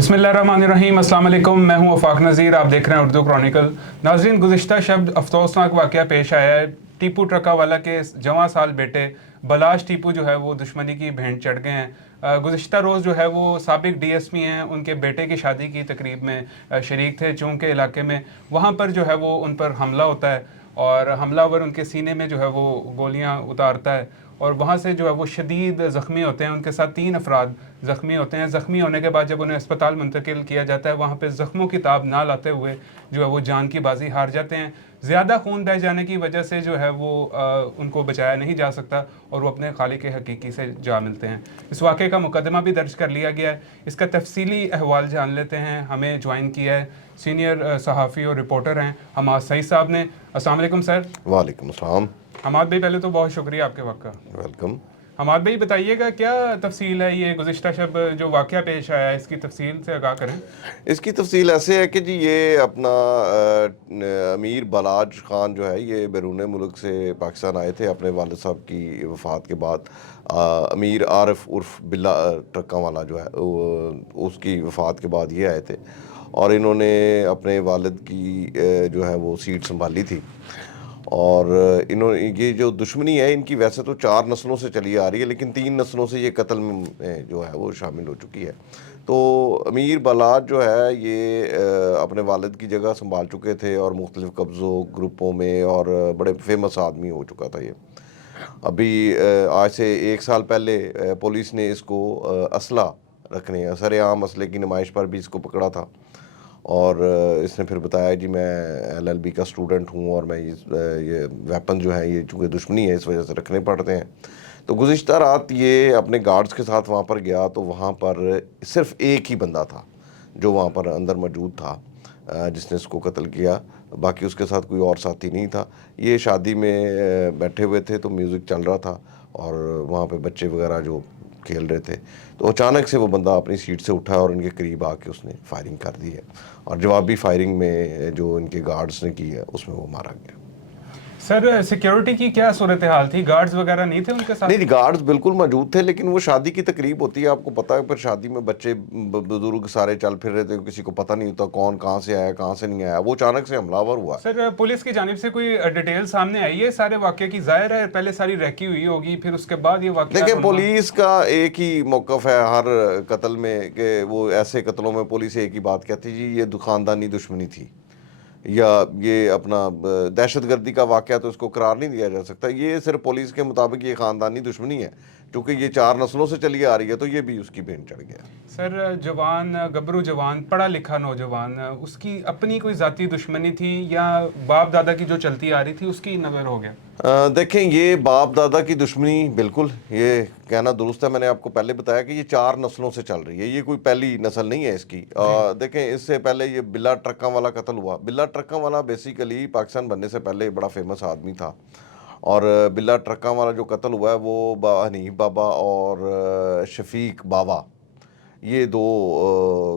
बिस्मिल्लाहिर्रहमानिर्रहीम। अस्सलाम वालेकुम। मैं हूं वफाक नज़ीर, आप देख रहे हैं उर्दू क्रॉनिकल। नाज़रीन, गुज़िश्ता शब्द अफसोसनाक वाक़या पेश आया है। टीपू ट्रकावाला के जवां साल बेटे बलाश टीपू जो है वो दुश्मनी की भेंट चढ़ गए हैं। गुज़िश्ता रोज़ जो है वो साबिक डीएसपी हैं, उनके बेटे की शादी की तकरीब में शरीक थे चूँकि इलाके में। वहाँ पर जो है वो उन पर हमला होता है और हमलावर उनके सीने में जो है वो गोलियाँ उतारता है और वहाँ से जो है वो शदीद ज़ख्मी होते हैं। उनके साथ 3 अफराद ज़ख्मी होते हैं। ज़ख्मी होने के बाद जब उन्हें अस्पताल मुंतकिल किया जाता है, वहाँ पे ज़ख्मों की ताब ना लाते हुए जो है वो जान की बाजी हार जाते हैं। ज़्यादा खून बह जाने की वजह से जो है वो उनको बचाया नहीं जा सकता और वो अपने खालिक हकीकी से जा मिलते हैं। इस वाक़े का मुकदमा भी दर्ज कर लिया गया है। इसका तफसीली अहवाल जान लेते हैं। हमें ज्वाइन किया है सीनियर सहाफ़ी और रिपोर्टर हैं हमाद सईद साहब ने। अस्सलाम वालेकुम सर। वालेकुम अस्सलाम। हमाद भाई, पहले तो बहुत शुक्रिया आपके वक्त का। वेलकम। हमाद भाई, बताइएगा क्या तफसील है ये गुज़िश्ता शब जो वाक़या पेश आया है, इसकी तफसील से आगाह करें। इसकी तफसील ऐसे है कि जी ये अपना अमीर बलाज ख़ान जो है ये बैरून मुल्क से पाकिस्तान आए थे अपने वालिद साहब की वफ़ात के बाद। अमीर आरिफ उर्फ बिल्ला ट्रक्का वाला जो है उसकी वफ़ात के बाद ये आए थे और इन्होंने अपने वालिद की जो है वो सीट संभाली थी। और इन्होंने ये जो दुश्मनी है इनकी वैसे तो 4 नस्लों से चली आ रही है, लेकिन 3 नस्लों से ये कत्ल में जो है वो शामिल हो चुकी है। तो अमीर बलाज जो है ये अपने वालिद की जगह संभाल चुके थे और मुख्तलिफ़ कब्ज़ों ग्रुपों में और बड़े फेमस आदमी हो चुका था ये। अभी आज से 1 साल पहले पुलिस ने इसको असला रखने सरेआम असले की नुमाइश पर भी इसको पकड़ा था और इसने फिर बताया जी मैं एलएलबी का स्टूडेंट हूँ और मैं ये वेपन जो है ये चूँकि दुश्मनी है इस वजह से रखने पड़ते हैं। तो गुज़िश्ता रात ये अपने गार्ड्स के साथ वहाँ पर गया तो वहाँ पर सिर्फ़ एक ही बंदा था जो वहाँ पर अंदर मौजूद था जिसने इसको कत्ल किया। बाकी उसके साथ कोई और साथी नहीं था। ये शादी में बैठे हुए थे तो म्यूज़िक चल रहा था और वहाँ पे बच्चे वगैरह जो खेल रहे थे, तो अचानक से वो बंदा अपनी सीट से उठा और इनके करीब आके उसने फायरिंग कर दी है और जवाबी फायरिंग में जो इनके गार्ड्स ने की है उसमें वो मारा गया। सर, सिक्योरिटी की क्या सूरत हाल थी? गार्ड्स वगैरह नहीं थे उनके साथ? नहीं, गार्ड्स बिल्कुल मौजूद थे, लेकिन वो शादी की तकरीब होती है, आपको पता है, फिर शादी में बच्चे बुजुर्ग सारे चल फिर रहे थे, किसी को पता नहीं होता कौन कहाँ से आया कहाँ से नहीं आया। वो अचानक से हमलावर हुआ। सर, पुलिस की जानिब से कोई डिटेल सामने आई है सारे वाक़े की? ज़ाहिर है पहले सारी रहकी हुई होगी, फिर उसके बाद ये वाक़या। देखिए, पुलिस का एक ही मौक़िफ़ है हर कत्ल में कि वो ऐसे कत्लों में पुलिस एक ही बात कहती है जी ये ख़ानदानी दुश्मनी थी या ये अपना दहशतगर्दी का वाक़या, तो इसको करार नहीं दिया जा सकता। ये सिर्फ पुलिस के मुताबिक ये ख़ानदानी दुश्मनी है, क्योंकि ये 4 नस्लों से चली आ रही है, तो ये भी उसकी भेंट चढ़ गया। सर, जवान गबरू जवान पढ़ा लिखा नौजवान, उसकी अपनी कोई ज़ाती दुश्मनी थी या बाप दादा की जो चलती आ रही थी उसकी नज़र हो गया? देखें, ये बाप दादा की दुश्मनी बिल्कुल ये कहना दुरुस्त है। मैंने आपको पहले बताया कि ये 4 नस्लों से चल रही है, ये कोई पहली नस्ल नहीं है इसकी। देखें, इससे पहले ये बिल्ला ट्रक्का वाला कत्ल हुआ। बिल्ला ट्रक्का वाला बेसिकली पाकिस्तान बनने से पहले बड़ा फेमस आदमी था और बिल्ला ट्रक्का वाला जो कत्ल हुआ है वो हनीफ बाबा और शफीक बाबा, ये 2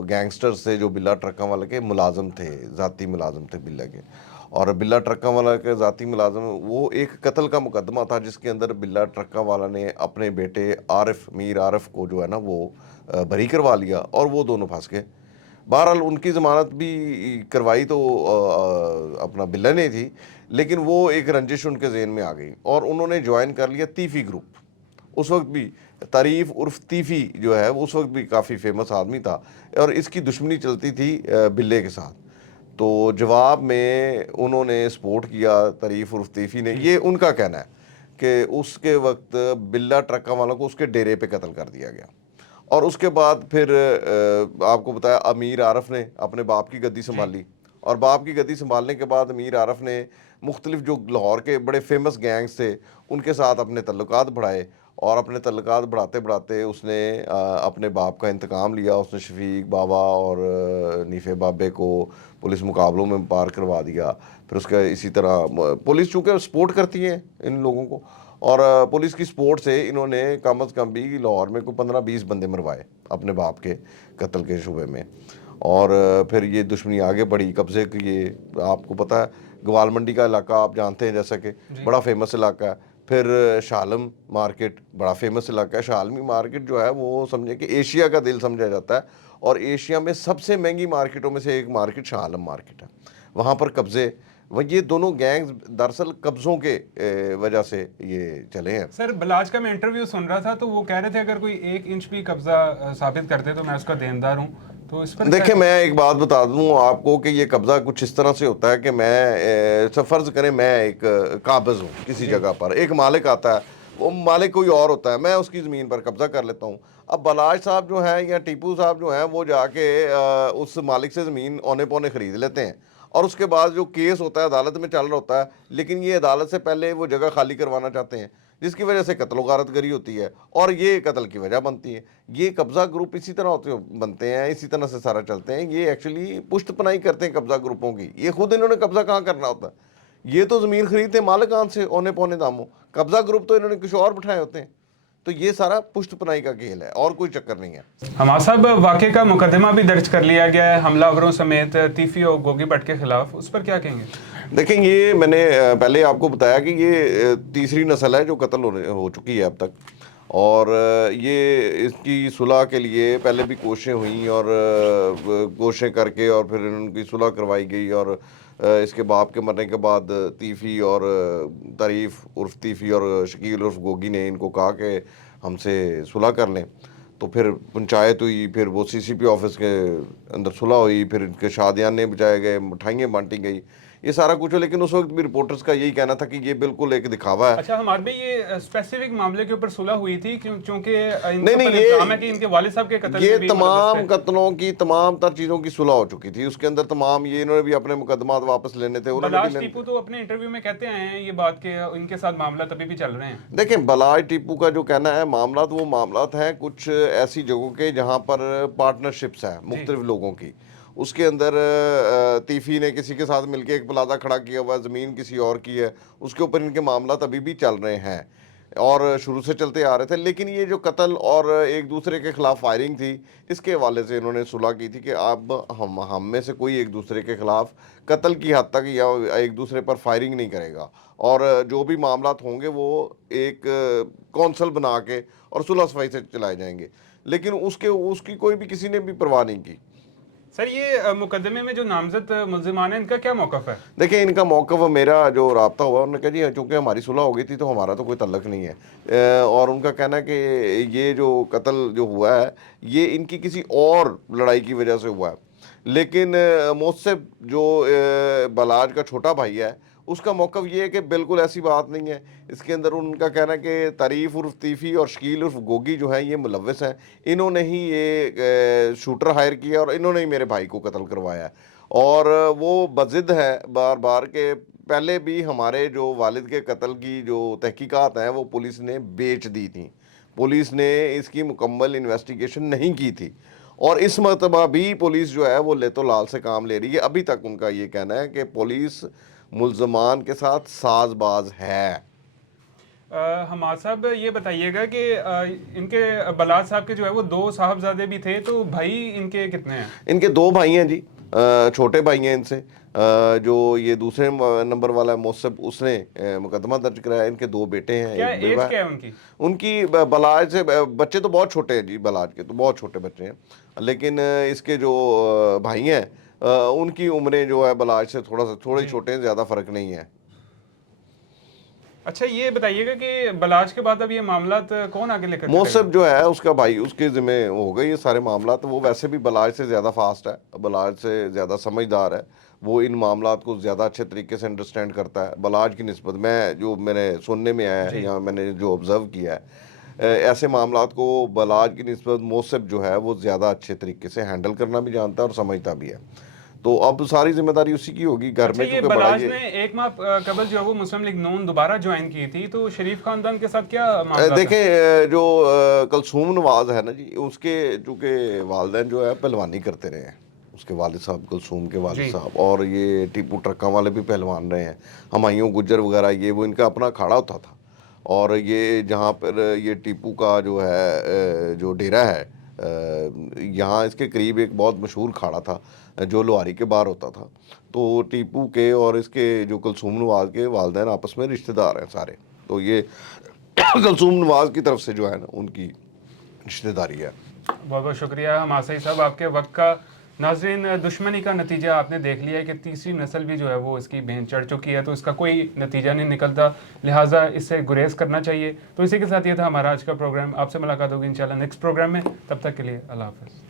गैंगस्टर्स थे जो बिल्ला ट्रक्का वाले के मुलाजम थे, ज़ाती मुलाजम थे बिल्ला के। और बिल्ला ट्रक्का वाला के ज़ाती मुलाजम वो एक कत्ल का मुकदमा था जिसके अंदर बिल्ला ट्रक्का वाला ने अपने बेटे आरिफ मीर आरिफ को जो है ना वो बरी करवा लिया और वो दोनों फंस गए। बहरहाल उनकी ज़मानत भी करवाई तो अपना बिल्ला ने थी, लेकिन वो एक रंजिश उनके ज़हन में आ गई और उन्होंने ज्वाइन कर लिया तीफ़ी ग्रुप। उस वक्त भी तारीफ़ उर्फ तीफ़ी जो है उस वक्त भी काफ़ी फेमस आदमी था और इसकी दुश्मनी चलती थी बिल्ले के साथ। तो जवाब में उन्होंने सपोर्ट किया तारीफ़ उर्फ तीफ़ी ने। ये उनका कहना है कि उसके वक्त बिल्ला ट्रक्का वालों को उसके डेरे पे कत्ल कर दिया गया और उसके बाद फिर आपको बताया अमीर आरिफ ने अपने बाप की गद्दी संभाली और बाप की गद्दी संभालने के बाद अमीर आरिफ ने मुख्तलिफ जो लाहौर के बड़े फेमस गैंग्स थे उनके साथ अपने तल्लुकात बढ़ाए और अपने तल्लुकात बढ़ाते बढ़ाते उसने अपने बाप का इंतकाम लिया। उसने शफीक बाबा और नीफ़े बाबे को पुलिस मुकाबलों में पार करवा दिया। फिर उसका इसी तरह पुलिस चूँकि सपोर्ट करती है इन लोगों को और पुलिस की सपोर्ट से इन्होंने कम अज़ कम भी लाहौर में कोई 15-20 बंदे मरवाए अपने बाप के कत्ल के शुबे में। और फिर ये दुश्मनी आगे बढ़ी, कब्ज़े किए। आपको पता है ग्वाल मंडी का इलाका आप जानते हैं जैसा कि बड़ा फेमस इलाका है। फिर शालम मार्केट बड़ा फेमस इलाका है। शालमी मार्केट जो है वो समझे कि एशिया का दिल समझा जाता है اور ایشیا میں سب سے مہنگی مارکیٹوں میں سے ایک مارکیٹ شاہ عالم مارکیٹ ہے. وہاں پر قبضے یہ دونوں گینگز دراصل قبضوں کے وجہ سے یہ چلے ہیں. سر بلاج کا میں انٹرویو سن رہا تھا تو وہ کہہ رہے تھے اگر کوئی 1 انچ بھی قبضہ ثابت کرتے تو میں اس کا دیندار ہوں. تو اس پر دیکھیں میں ایک بات بتا دوں آپ کو کہ یہ قبضہ کچھ اس طرح سے ہوتا ہے کہ میں فرض کریں میں ایک قابض ہوں کسی جگہ پر, ایک مالک آتا ہے, وہ مالک کوئی اور ہوتا ہے, میں اس کی زمین پر قبضہ کر لیتا ہوں. اب بلاج صاحب جو ہیں یا ٹیپو صاحب جو ہیں وہ جا کے اس مالک سے زمین اونے پونے خرید لیتے ہیں, اور اس کے بعد جو کیس ہوتا ہے عدالت میں چل رہا ہوتا ہے, لیکن یہ عدالت سے پہلے وہ جگہ خالی کروانا چاہتے ہیں, جس کی وجہ سے قتل و غارت گری ہوتی ہے اور یہ قتل کی وجہ بنتی ہے. یہ قبضہ گروپ اسی طرح بنتے ہیں, اسی طرح سے سارا چلتے ہیں. یہ ایکچولی پشت پناہی کرتے ہیں قبضہ گروپوں کی. یہ خود انہوں نے قبضہ کہاں کرنا ہوتا ہے, یہ تو زمین خریدتے ہیں مالکان سے اونے پونے داموں. قبضہ گروپ تو انہوں نے کچھ اور بٹھائے ہوتے ہیں. تو یہ سارا پشت پناہی کا کھیل ہے اور کوئی چکر نہیں ہے. حماد صاحب واقعے کا مقدمہ بھی درج کر لیا گیا ہے حملہ آوروں سمیت تیفی اور گوگی بٹ کے خلاف, اس پر کیا کہیں گے؟ دیکھیں یہ میں نے پہلے آپ کو بتایا کہ یہ تیسری نسل ہے جو قتل ہو چکی ہے اب تک, اور یہ اس کی صلح کے لیے پہلے بھی کوششیں ہوئیں اور کوششیں کر کے اور پھر ان کی صلح کروائی گئی, اور اس کے باپ کے مرنے کے بعد تیفی اور طریف عرف تیفی اور شکیل عرف گوگی نے ان کو کہا کہ ہم سے صلح کر لیں. تو پھر پنچایت ہوئی, پھر وہ سی سی پی آفس کے اندر صلح ہوئی, پھر ان کے شادیانے بجائے گئے, مٹھائیاں بانٹی گئی, یہ سارا کچھ ہو. لیکن اس وقت بھی رپورٹرز کا یہی کہنا تھا کہ یہ بالکل ایک دکھاوا ہے. اچھا ہمارے بھی یہ اسپیسیفک معاملے کے اوپر صلح ہوئی تھی چونکہ نہیں الزام ہے کہ ان کے والد صاحب کے قتل میں یہ بھی تمام قتلوں کی تمام تر چیزوں کی صلح ہو چکی تھی. اس کے اندر تمام یہ انہوں نے بھی اپنے مقدمات واپس لینے تھے. بلاج ٹیپو تو اپنے انٹرویو میں کہتے ہیں یہ بات کہ ان کے ساتھ معاملات ابھی بھی چل رہے ہیں. دیکھیں بلاج ٹیپو کا جو کہنا ہے معاملات, وہ معاملات ہیں کچھ ایسی جگہوں کے جہاں پر پارٹنرشپس ہیں مختلف لوگوں کی. اس کے اندر تیفی نے کسی کے ساتھ مل کے ایک پلازہ کھڑا کیا ہوا ہے, زمین کسی اور کی ہے, اس کے اوپر ان کے معاملات ابھی بھی چل رہے ہیں اور شروع سے چلتے آ رہے تھے. لیکن یہ جو قتل اور ایک دوسرے کے خلاف فائرنگ تھی, اس کے حوالے سے انہوں نے صلح کی تھی کہ اب ہم میں سے کوئی ایک دوسرے کے خلاف قتل کی حد تک یا ایک دوسرے پر فائرنگ نہیں کرے گا, اور جو بھی معاملات ہوں گے وہ ایک کونسل بنا کے اور صلح صفائی سے چلائے جائیں گے. لیکن اس کی کوئی بھی کسی نے بھی پرواہ نہیں کی. سر یہ مقدمے میں جو نامزد ملزمان ہیں ان کا کیا موقف ہے؟ دیکھیں ان کا موقف, میرا جو رابطہ ہوا انہوں نے کہا جی چونکہ ہماری صلح ہو گئی تھی تو ہمارا تو کوئی تعلق نہیں ہے, اور ان کا کہنا ہے کہ یہ جو قتل جو ہوا ہے یہ ان کی کسی اور لڑائی کی وجہ سے ہوا ہے. لیکن موصف جو بلاج کا چھوٹا بھائی ہے اس کا موقف یہ ہے کہ بالکل ایسی بات نہیں ہے. اس کے اندر ان کا کہنا ہے کہ طریف عرف تیفی اور شکیل عرف گوگی جو ہیں یہ ملوث ہیں, انہوں نے ہی یہ شوٹر ہائر کیا اور انہوں نے ہی میرے بھائی کو قتل کروایا ہے. اور وہ بضد ہے بار بار کہ پہلے بھی ہمارے جو والد کے قتل کی جو تحقیقات ہیں وہ پولیس نے بیچ دی تھیں, پولیس نے اس کی مکمل انویسٹیگیشن نہیں کی تھی, اور اس مرتبہ بھی پولیس جو ہے وہ لیتو لال سے کام لے رہی ہے. ابھی تک ان کا یہ کہنا ہے کہ پولیس ملزمان کے ساتھ ساز باز ہے. حماد صاحب یہ بتائیے گا کہ ان کے بلاج صاحب کے جو ہے وہ 2 صاحبزادے بھی تھے, تو بھائی ان کے کتنے ہیں؟ ان کے 2 بھائی ہیں جی, چھوٹے بھائی ہیں ان سے. جو یہ دوسرے نمبر والا ہے موصف, اس نے مقدمہ درج کرایا. ان کے 2 بیٹے ہیں. کیا ایج کیا ہے ان کی؟ ان کی بلاج سے بچے تو بہت چھوٹے ہیں جی, بلاج کے تو بہت چھوٹے بچے ہیں, لیکن اس کے جو بھائی ہیں ان کی عمریں جو ہے بلاج سے تھوڑے چھوٹے ہیں, زیادہ فرق نہیں ہے. اچھا یہ بتائیے گا کہ بلاج کے بعد اب یہ معاملات کون آگے لے کر موصف جو ہے اس کا بھائی, اس کے ذمہ ہو گئے یہ سارے معاملات. وہ ویسے بھی بلاج سے زیادہ فاسٹ ہے, بلاج سے زیادہ سمجھدار ہے, وہ ان معاملات کو زیادہ اچھے طریقے سے انڈرسٹینڈ کرتا ہے بلاج کی نسبت. میں نے سننے میں آیا ہے یا میں نے جو آبزرو کیا ہے, ایسے معاملات کو بلاج کی نسبت موصف جو ہے وہ زیادہ اچھے طریقے سے ہینڈل کرنا بھی جانتا ہے اور سمجھتا بھی ہے. تو اب ساری ذمہ داری اسی کی ہوگی گھر میں. یہ بلاج نے 1 ماہ قبل جو ہے وہ مسلم لیگ نون دوبارہ جوائن کی تھی, تو شریف خاندان کے ساتھ کیا معاملہ؟ دیکھیں جو کلثوم نواز ہے نا جی, اس کے چونکہ والدین جو ہے پہلوانی کرتے رہے ہیں, اس کے والد صاحب کلثوم کے والد صاحب, اور یہ ٹیپو ٹرکاں والے بھی پہلوان رہے ہیں, ہمایوں گجر وغیرہ, یہ وہ ان کا اپنا اکھاڑا ہوتا تھا. اور یہ جہاں پر یہ ٹیپو کا جو ہے جو ڈیرا ہے یہاں اس کے قریب ایک بہت مشہور کھاڑا تھا جو لوہاری کے باہر ہوتا تھا. تو ٹیپو کے اور اس کے جو کلثوم نواز کے والدین آپس میں رشتہ دار ہیں سارے, تو یہ کلثوم نواز کی طرف سے جو ہے نا ان کی رشتہ داری ہے. बहुत बहुत शुक्रिया हम आसई साहब आपके वक्त का। नाजरीन, दुश्मनी का नतीजा आपने देख लिया है कि तीसरी नस्ल भी जो है वो इसकी भेंट चढ़ चुकी है, तो इसका कोई नतीजा नहीं निकलता, लिहाजा इससे गुरेज करना चाहिए। तो इसी के साथ ये था हमारा आज का प्रोग्राम। आपसे मुलाकात होगी इंशाल्लाह नेक्स्ट प्रोग्राम में, तब तक के लिए अल्लाह हाफ़िज़।